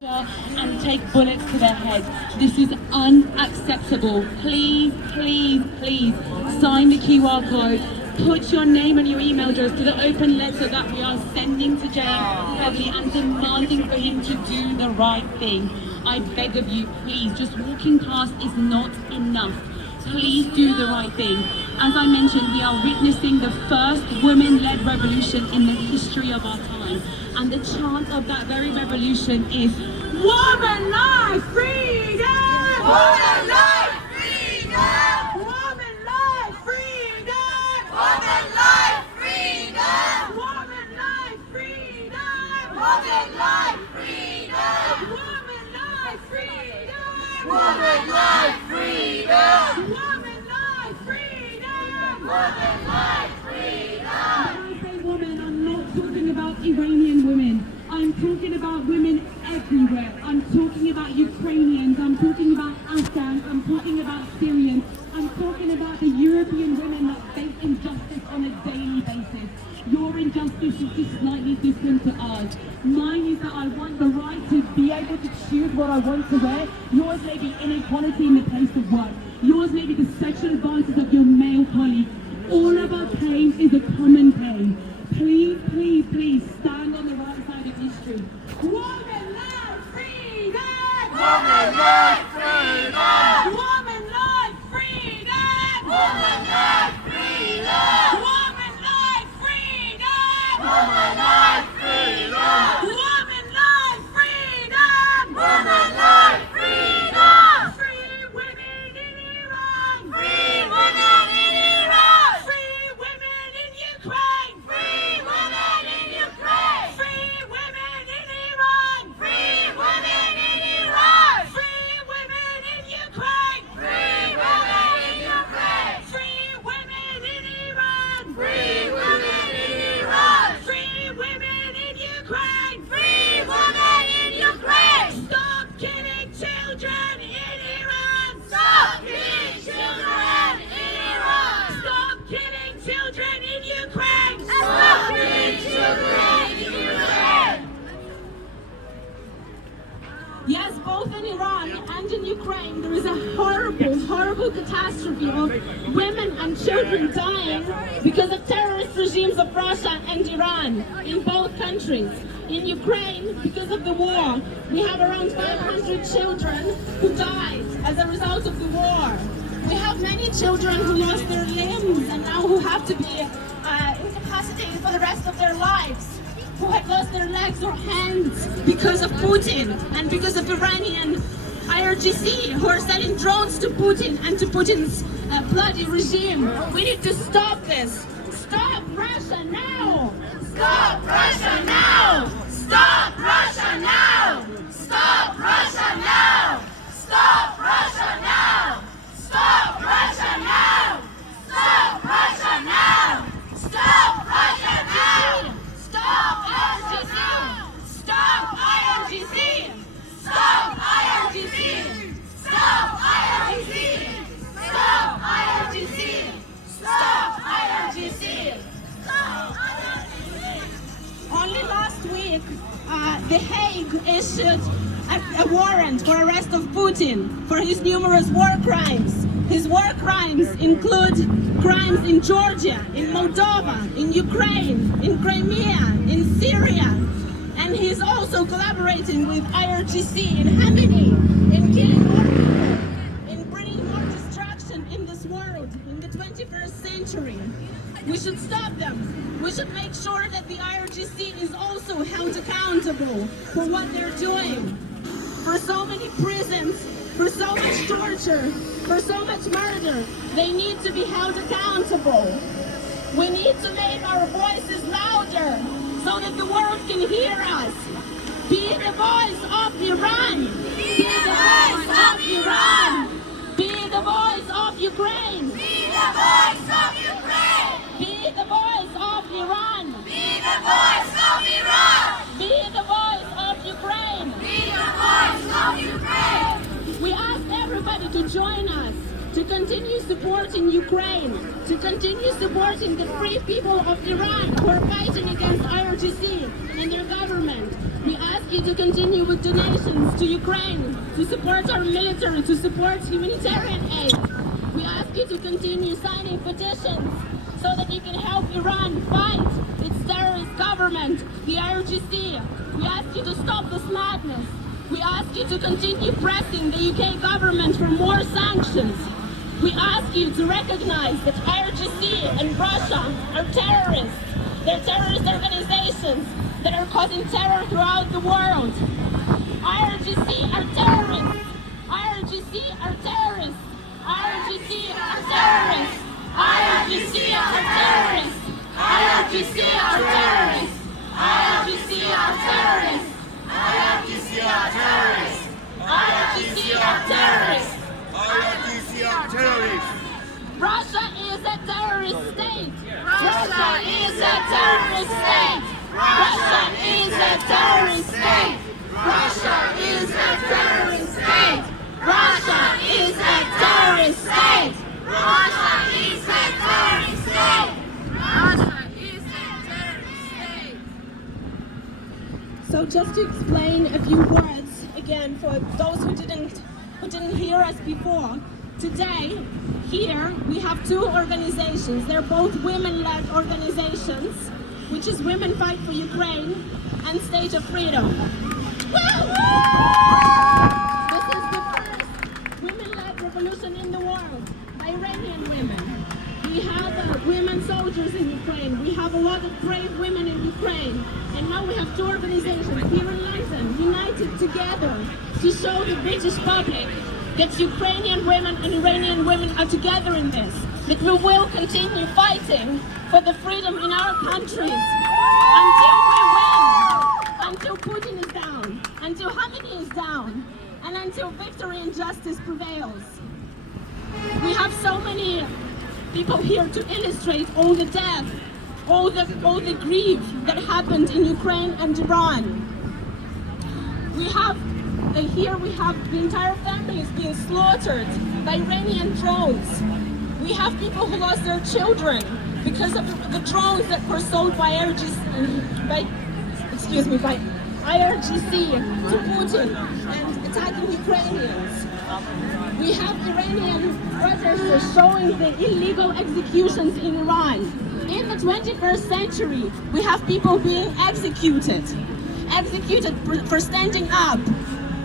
and take bullets to their head. This is unacceptable. Please, please, please sign the QR code. Put your name and your email address to the open letter that we are sending to James Beverly and demanding for him to do the right thing. I beg of you, please, just walking past is not enough. Please do the right thing. As I mentioned, we are witnessing the first women-led revolution in the history of our time. And the chant of that very revolution is, "Woman life freedom! Woman life freedom! Woman life freedom! Woman life freedom! Woman life freedom! Woman life freedom! Woman life freedom! Woman life freedom! Woman life freedom! Woman life freedom! When I say women, I'm not talking about Iranian women. I'm talking about women everywhere. I'm talking about Ukrainians. I'm talking about Afghans. I'm talking about Syrians. I'm talking about the European women that face injustice on a daily basis. Your injustice is just slightly different to ours. Mine is that I want the right to be able to choose what I want to wear. Yours may be inequality in the place of work. Yours may be the sexual advances of your male colleague. All of our pain is a common pain. Please, please, please stand on the right side of history. Woman life freedom! Woman life freedom! Woman life freedom! Woman life freedom! Woman life freedom! Woman life freedom! Woman life freedom! Woman life freedom! Free women in Iran! Free women in Iran! Free women in Ukraine! Free women in Ukraine! Free women in Iran! Free women in Iran! Free women in Ukraine! Free women in Ukraine! Free women in Iran! Free women in Iran! Free women in Ukraine! Free women in Ukraine! Stop killing children in Iran! Stop killing children in Iran! Stop killing children in Ukraine! Stop killing children in Ukraine! Yes, both in Iran and in Ukraine, there is a horrible, horrible catastrophe of women and children dying because of terrorist regimes of Russia and Iran in both countries. In Ukraine, because of the war, we have around 500 children who died as a result of the war. We have many children who lost their limbs and now who have to be incapacitated for the rest of their lives, who have lost their legs or hands because of Putin and because of Iranian IRGC who are sending drones to Putin and to Putin's bloody regime. We need to stop this. Stop Russia now! Stop Russia now! Stop Russia now! Stop Russia now! Stop Russia now! Stop Russia now! Stop Russia now! Stop Russia now! Stop IRGC! Stop IRGC! Stop IRGC! Stop IRGC! Stop IRGC! Stop IRGC! Stop IRGC! Only last week, The Hague issued a warrant for arrest of Putin for his numerous war crimes. His war crimes include crimes in Georgia, in Moldova, in Ukraine, in Crimea, in Syria. And he's also collaborating with IRGC in Hamini, in killing more people, in bringing more destruction in this world, in the 21st century. We should stop them. We should make sure that the IRGC is also held accountable for what they're doing. For so many prisons, for so much torture, for so much murder, they need to be held accountable. We need to make our voices louder so that the world can hear us. Be the voice of Iran. Be the voice of Iran. Be the voice of Ukraine. Be the voice of Ukraine! Be the voice of Iran. Be the voice of Iran! Be the voice of Ukraine. Be the voice of Ukraine! We ask everybody to join us, to continue supporting Ukraine, to continue supporting the free people of Iran who are fighting against IRGC and their government. We ask you to continue with donations to Ukraine, to support our military, to support humanitarian aid. We ask you to continue signing petitions so that you can help Iran fight its terrorist government, the IRGC. We ask you to stop this madness. We ask you to continue pressing the UK government for more sanctions. We ask you to recognize that IRGC and Russia are terrorists. They're terrorist organizations that are causing terror throughout the world. IRGC are terrorists. IRGC are terrorists. IRGC are terrorists. IRGC are terrorists. IRGC are terrorists. IRGC are terrorists. IRGC are terrorists. IRGC are terrorists. IRGC are terrorists. Russia is a terrorist state. Russia is a terrorist state. Russia is a terrorist state. Russia is a terrorist state. Russia is a terrorist state. Russia is a terrorist state. Russia is a terrorist state. So just to explain a few words again for those who didn't hear us before. Today, here, we have two organizations. They're both women-led organizations, which is Women Fight for Ukraine and Stage of Freedom. This is the first women-led revolution in the world by Iranian women. We have women soldiers in Ukraine. We have a lot of brave women in Ukraine. And now we have two organizations here in London, united together to show the British public that Ukrainian women and Iranian women are together in this, that we will continue fighting for the freedom in our countries until we win, until Putin is down, until Hamidi is down, and until victory and justice prevails. We have so many people here to illustrate all the death, all the grief that happened in Ukraine and Iran. Here we have the entire families being slaughtered by Iranian drones. We have people who lost their children because of the drones that were sold by IRGC to Putin and attacking Ukrainians. We have Iranian protesters showing the illegal executions in Iran. In the 21st century, we have people being executed for standing up,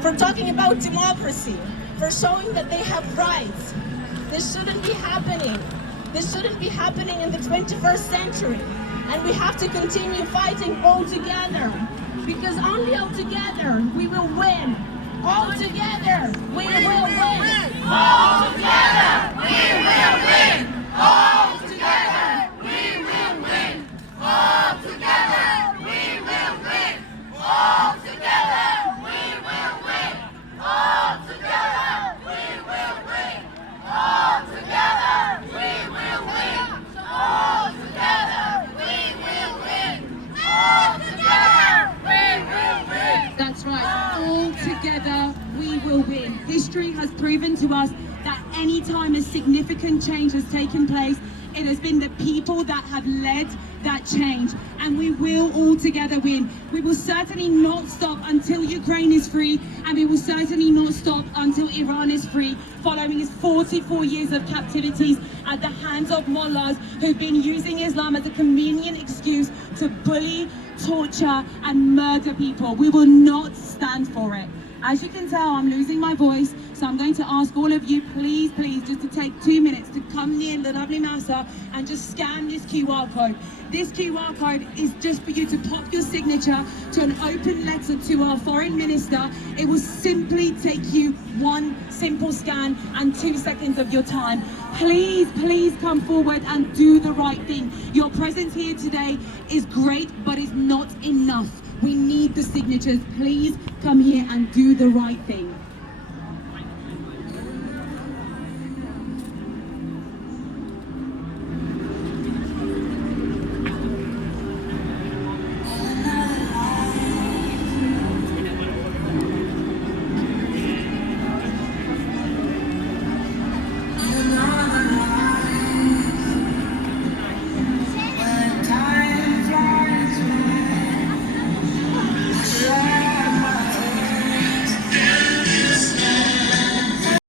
for talking about democracy, for showing that they have rights. This shouldn't be happening. This shouldn't be happening in the 21st century. And we have to continue fighting all together, because only all together we will win. All together we will win. All together we will win. All together we will win. All together we will win. All together we will win. All together we will win. All together we will win. All together we will win. All together we will win. That's right. All together we will win. History has proven to us that any time a significant change has taken place, it has been the people that have led that change, and we will all together win. We will certainly not stop until Ukraine is free, and we will certainly not stop until Iran is free, following his 44 years of captivities at the hands of mullahs who've been using Islam as a convenient excuse to bully, torture, and murder people. We will not stand for it. As you can tell, I'm losing my voice, so I'm going to ask all of you, please, just to take 2 minutes to come near the lovely Masa and just scan this QR code. This QR code is just for you to pop your signature to an open letter to our foreign minister. It will simply take you one simple scan and 2 seconds of your time. Please come forward and do the right thing. Your presence here today is great, but is not enough. We need the signatures. Please come here and do the right thing.